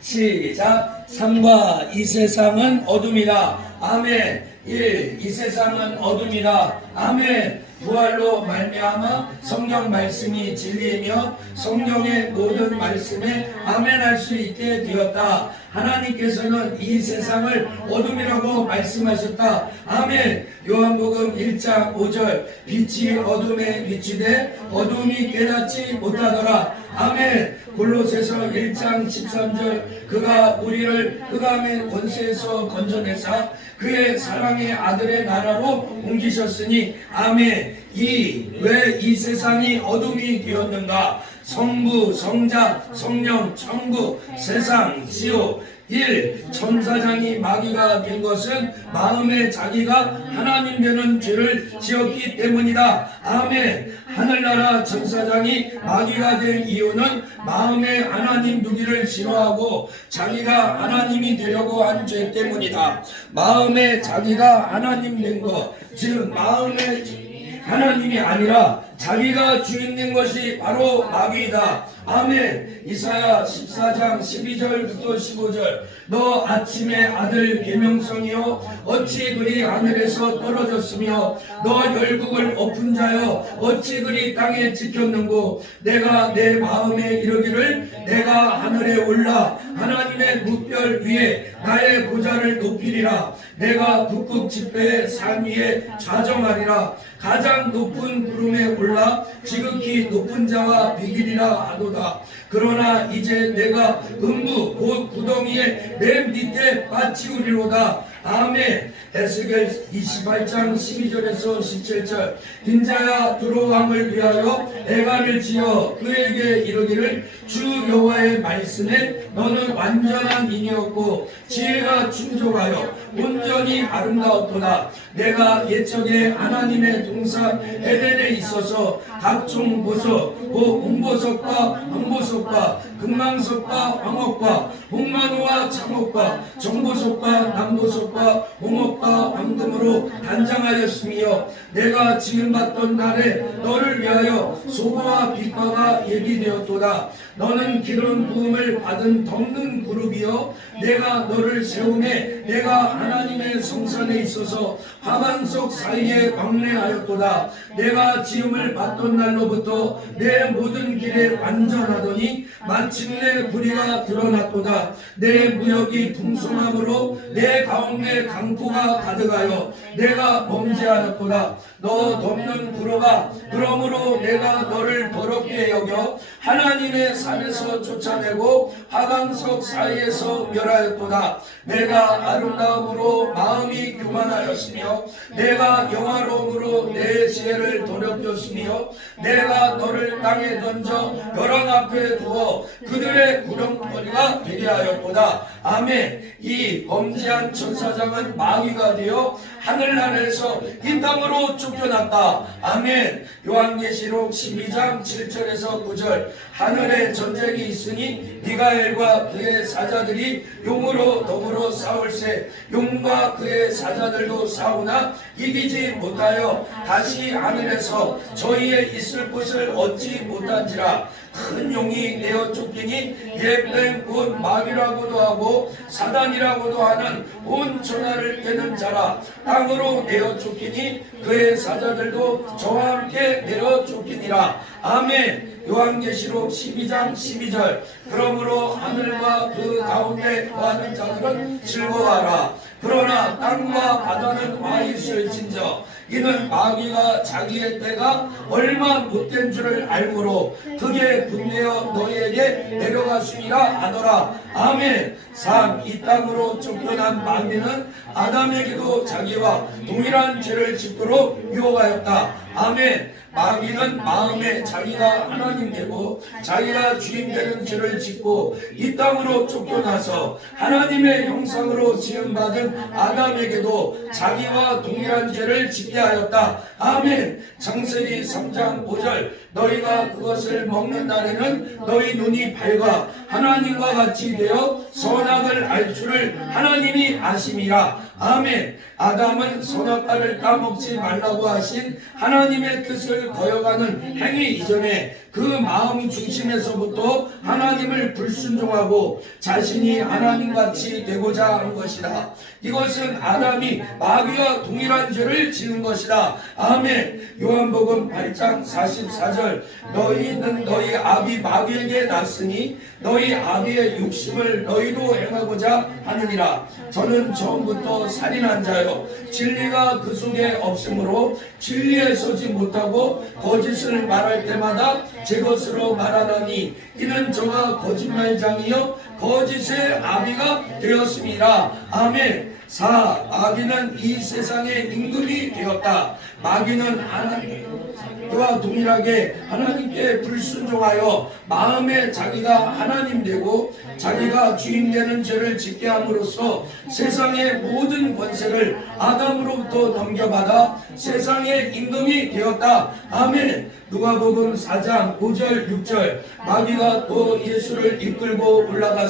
시작. 삶과 이 세상은 어둠이다. 아멘. 1. 이 세상은 어둠이다. 아멘. 부활로 말미암아 성령 말씀이 진리이며 성령의 모든 말씀에 아멘할 수 있게 되었다. 하나님께서는 이 세상을 어둠이라고 말씀하셨다. 아멘. 요한복음 1장 5절 빛이 어둠에 비치되 어둠이 깨닫지 못하더라. 아멘. 골로새서 1장 13절 그가 우리를 흑암의 권세에서 건져내사 그의 사랑의 아들의 나라로 옮기셨으니 아멘. 이 왜 이 세상이 어둠이 되었는가? 성부, 성자, 성령, 천국, 세상, 지옥. 1. 천사장이 마귀가 된 것은 마음에 자기가 하나님 되는 죄를 지었기 때문이다. 아멘. 하늘나라 천사장이 마귀가 된 이유는 마음에 하나님 두기를 싫어하고 자기가 하나님이 되려고 한 죄 때문이다. 마음에 자기가 하나님 된 것, 즉 마음에 하나님이 아니라 자기가 주인 된 것이 바로 마귀이다. 아멘. 이사야 14장 12절부터 15절. 너 아침의 아들 계명성이요 어찌 그리 하늘에서 떨어졌으며 너 열국을 엎은 자여 어찌 그리 땅에 찍혔는고 내가 내 마음에 이르기를 내가 하늘에 올라 하나님의 무별 위에 나의 보좌를 높이리라. 내가 북극 집회의 산 위에 좌정하리라. 가장 높은 구름에 올라 지극히 높은 자와 비길이라 하도다. 그러나 이제 내가 음부 곧 구덩이의 맨 밑에 빠치우리로다 아멘 에스겔 28장 12절에서 17절 인자야 두로왕을 위하여 애관을 지어 그에게 이르기를 주 여호와의 말씀에 너는 완전한 인이었고 지혜가 충족하여 온전히 아름다웠도다. 내가 옛적에 하나님의 동산 에덴에 있어서 각종 보석 곧 홍보석과 황보석과 금망석과 황옥과 홍만호와 창옥과 정보석과 남보석과 홍옥과 황금으로 단장하였으며 내가 지금 봤던 날에 너를 위하여 소고와 빛과가 예비되었도다. 너는 기름 부음을 받은 덮는 그룹이여 내가 너를 세움에 내가 하나님의 성산에 있어서 하반석 사이에 왕래하였도다. 내가 지음을 받던 날로부터 내 모든 길에 완전하더니 마침내 불의가 드러났도다. 내 무역이 풍성함으로 내 가운데 강포가 가득하여 내가 범죄하였도다. 너 덮는 구로가 그러므로 내가 너를 더럽게 여겨 하나님의 산에서 쫓아내고 하강석 사이에서 멸하였도다. 내가 아름다움으로 마음이 교만하였으며 내가 영화로움으로 내 지혜를 더럽혔으며 내가 너를 땅에 던져 벼랑 앞에 두어 그들의 구렁거리가 되게 하였도다 아멘. 이 범죄한 천사장은 마귀가 되어 하늘나라에서 이 땅으로 쫓겨났다. 아멘. 요한계시록 12장 7절에서 9절 하늘에 전쟁이 있으니 미가엘과 그의 사자들이 용으로 더불어 싸울세. 용과 그의 사자들도 싸우나 이기지 못하여 다시 하늘에서 저희의 있을 곳을 얻지 못한지라. 큰 용이 내어 쫓기니 예뱀 곧 마귀라고도 하고 사단이라고도 하는 온 천하를 깨는 자라. 땅으로 내어 쫓기니 그의 사자들도 저와 함께 내어 쫓기니라. 아멘 요한계시록 12장 12절. 그러므로 하늘과 그 가운데 거하는 자들은 즐거워하라. 그러나 땅과 바다는 와 있을진저 이는 마귀가 자기의 때가 얼마 못된 줄을 알므로 그게 분내어 너희에게 내려갔음이라 하더라. 아멘. 3. 이 땅으로 쫓겨난 마귀는 아담에게도 자기와 동일한 죄를 짓도록 유혹하였다 아멘 마귀는 마음에 자기가 하나님 되고 자기가 주인 되는 죄를 짓고 이 땅으로 쫓겨나서 하나님의 형상으로 지음받은 아담에게도 자기와 동일한 죄를 짓게 하였다. 아멘. 창세기 3장 5절 너희가 그것을 먹는 날에는 너희 눈이 밝아 하나님과 같이 되어 선악을 알 줄을 하나님이 아심이라. 아멘. 아담은 선악과를 까먹지 말라고 하신 하나님의 뜻을 거여가는 행위 이전에 그 마음 중심에서부터 하나님을 불순종하고 자신이 하나님같이 되고자 한 것이다. 이것은 아담이 마귀와 동일한 죄를 지은 것이다. 아멘. 요한복음 8장 44절 너희는 너희 아비 마귀에게 났으니 너희 아비의 욕심을 너희도 행하고자 하느니라. 저는 처음부터 살인한 자요 진리가 그 속에 없으므로 진리에 서지 못하고 거짓을 말할 때마다 제 것으로 말하나니 이는 저가 거짓말장이요 거짓의 아비가 되었습니다. 아멘. 사 마귀는 이 세상의 임금이 되었다. 마귀는 하나님과 동일하게 하나님께 불순종하여 마음에 자기가 하나님 되고 자기가 주인 되는 죄를 짓게 함으로써 세상의 모든 권세를 아담으로부터 넘겨받아 세상의 임금이 되었다. 아멘. 누가복음 4장 5절 6절 마귀가 또 예수를 이끌고 올라가서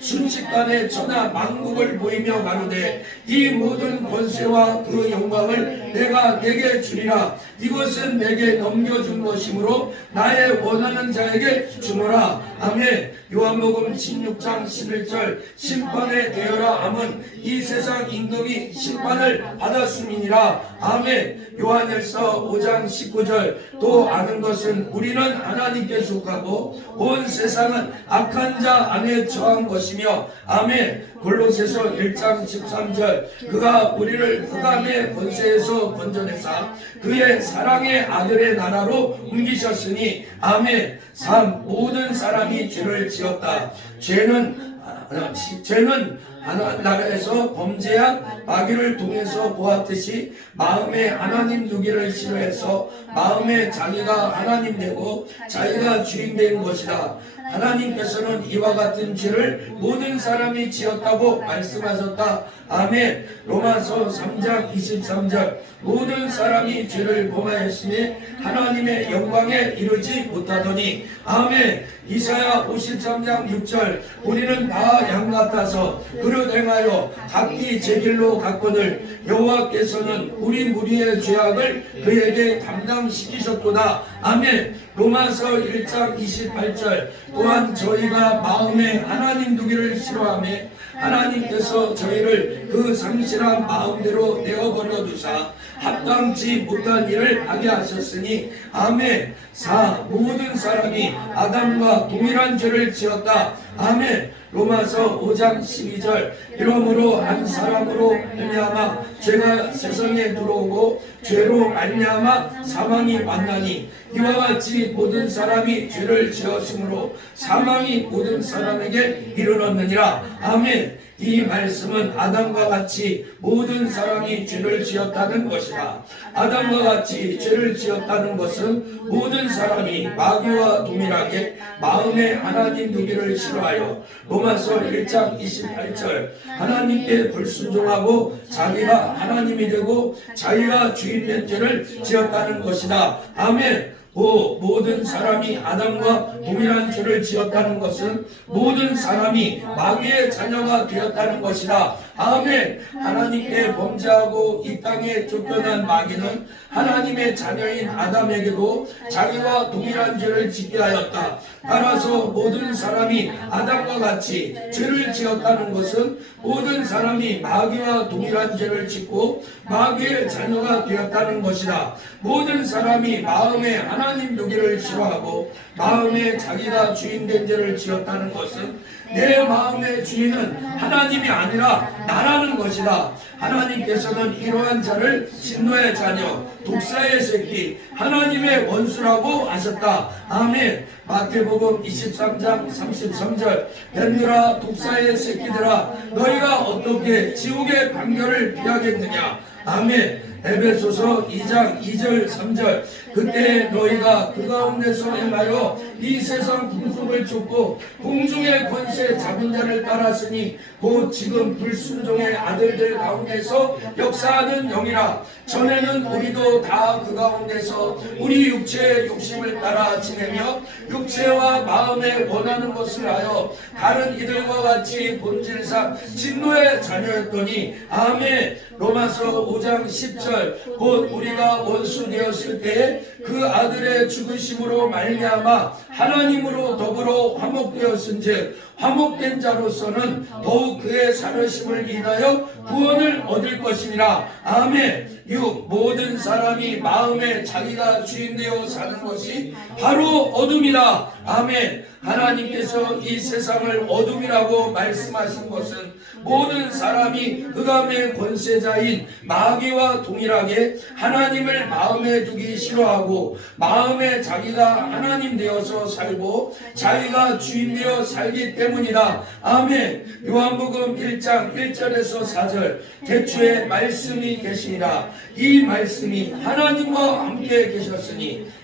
순식간에 천하 만국을 보이며 가로되 이 모든 권세와 그 영광을 내가 내게 주리라. 이것은 내게 넘겨준 것이므로 나의 원하는 자에게 주노라. 아멘. 요한복음 16장 11절 심판에 대여라 함은 이 세상 임금이 심판을 받았음이니라. 아멘. 요한일서 5장 19절 또 아는 것은 우리는 하나님께 속하고 온 세상은 악한 자 안에 처한 것이며. 아멘 골로새서 1장 13절 그가 우리를 흑암의 권세에서 건져내사 그의 사랑의 아들의 나라로 옮기셨으니 아멘 3 모든 사람이 죄를 지었다 죄는 아, 시- 죄는 하나 나라에서 범죄한 마귀를 통해서 보았듯이 마음에 하나님 두기를 싫어해서 마음에 자기가 하나님 되고 자기가 주인 된 것이다. 하나님께서는 이와 같은 죄를 모든 사람이 지었다고 말씀하셨다. 아멘. 로마서 3장 23절 모든 사람이 죄를 범하였으니 하나님의 영광에 이르지 못하더니 아멘. 이사야 53장 6절 우리는 다 양 같아서 그릇 행하여 각기 제 길로 갔거늘 여호와께서는 우리 무리의 죄악을 그에게 담당시키셨도다. 아멘. 로마서 1장 28절 또한 저희가 마음에 하나님 두기를 싫어하며 하나님께서 저희를 그 상실한 마음대로 내어버려 두사 합당치 못한 일을 하게 하셨으니 아멘. 사 모든 사람이 아담과 동일한 죄를 지었다. 아멘. 로마서 5장 12절 이러므로 한 사람으로 말미암아 죄가 세상에 들어오고 죄로 말미암아 사망이 왔나니 이와 같이 모든 사람이 죄를 지었으므로 사망이 모든 사람에게 이르렀느니라. 아멘 이 말씀은 아담과 같이 모든 사람이 죄를 지었다는 것이다. 아담과 같이 죄를 지었다는 것은 모든 사람이 마귀와 동일하게 마음에 하나님 두기를 싫어하여 로마서 1장 28절 하나님께 불순종하고 자기가 하나님이 되고 자기가 주인 된 죄를 지었다는 것이다. 아멘. 오, 모든 사람이 아담과 동일한 죄를 지었다는 것은 모든 사람이 마귀의 자녀가 되었다는 것이다. 아멘. 하나님께 범죄하고 이 땅에 쫓겨난 마귀는 하나님의 자녀인 아담에게도 자기와 동일한 죄를 짓게 하였다. 따라서 모든 사람이 아담과 같이 죄를 지었다는 것은 모든 사람이 마귀와 동일한 죄를 짓고 마귀의 자녀가 되었다는 것이다. 모든 사람이 마음에 하나님 두기를 싫어하고 마음에 자기가 주인된 죄를 지었다는 것은 내 마음의 주인은 하나님이 아니라 나라는 것이다. 하나님께서는 이러한 자를 진노의 자녀, 독사의 새끼, 하나님의 원수라고 하셨다. 아멘. 마태복음 23장 33절 뱀들아 독사의 새끼들아 너희가 어떻게 지옥의 판결을 피하겠느냐. 아멘. 에베소서 2장 2절 3절 그때 너희가 그 가운데서 행하여 이 세상 풍속을 쫓고 공중의 권세 잡은 자를 따랐으니 곧 지금 불순종의 아들들 가운데서 역사하는 영이라. 전에는 우리도 다 그 가운데서 우리 육체의 욕심을 따라 지내며 육체와 마음에 원하는 것을 하여 다른 이들과 같이 본질상 진노의 자녀였더니 아멘. 로마서 5장 10절. 곧 우리가 원수 되었을 때에 그 아들의 죽으심으로 말미암아 하나님으로 더불어 화목되었은즉 화목된 자로서는 더욱 그의 살으심을 인하여 구원을 얻을 것이니라. 아멘. 6 모든 사람이 마음에 자기가 주인되어 사는 것이 바로 어둠이라 아멘 하나님께서 이 세상을 어둠이라고 말씀하신 것은 모든 사람이 흑암의 권세자인 마귀와 동일하게 하나님을 마음에 두기 싫어하고 마음에 자기가 하나님 되어서 살고 자기가 주인 되어 살기 때문이다. 아멘. 요한복음 1장 1절에서 4절 대초에 말씀이 계시니라. 이 말씀이 하나님과 함께 계셨으니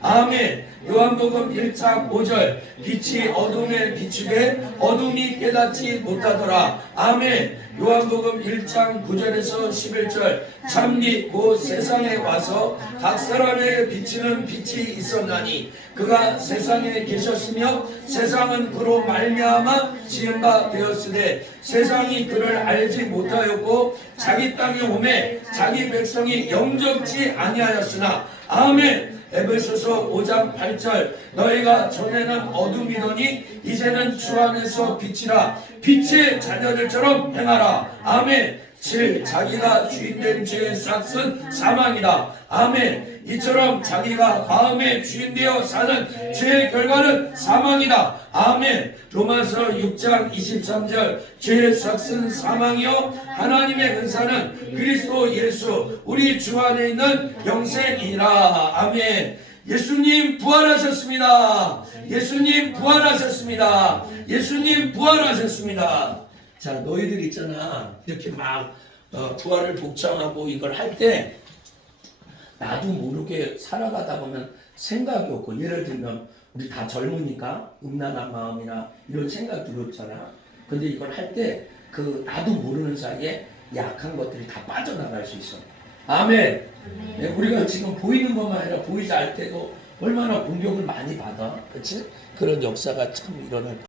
아멘. 요한복음 1장 5절 빛이 어둠에 비추게 어둠이 깨닫지 못하더라. 아멘. 요한복음 1장 9절에서 11절 참리 곧 세상에 와서 각 사람의 비치는 빛이 있었나니 그가 세상에 계셨으며 세상은 그로 말미암아 지은 바 되었으되 세상이 그를 알지 못하였고 자기 땅에 오매 자기 백성이 영접지 아니하였으나 아멘. 에베소서 5장 8절. 너희가 전에는 어둠이더니 이제는 주 안에서 빛이라. 빛의 자녀들처럼 행하라. 아멘 7 자기가 주인된 죄의 삭은 사망이다. 아멘. 이처럼 자기가 마음의 주인되어 사는 죄의 결과는 사망이다. 아멘. 로마서 6장 23절 죄의 삭은 사망이요. 하나님의 은사는 그리스도 예수 우리 주 안에 있는 영생이라. 아멘. 예수님 부활하셨습니다. 예수님 부활하셨습니다. 예수님 부활하셨습니다 자 너희들 있잖아 이렇게 막 어, 부활을 복창하고 이걸 할 때 나도 모르게 살아가다 보면 생각이 없고 예를 들면 우리 다 젊으니까 음란한 마음이나 이런 생각 들었잖아. 근데 이걸 할 때 그 나도 모르는 사이에 약한 것들이 다 빠져나갈 수 있어. 아멘. 네, 우리가 지금 보이는 것만 아니라 보이지 않을 때도 얼마나 공격을 많이 받아. 그치? 그런 역사가 참 일어날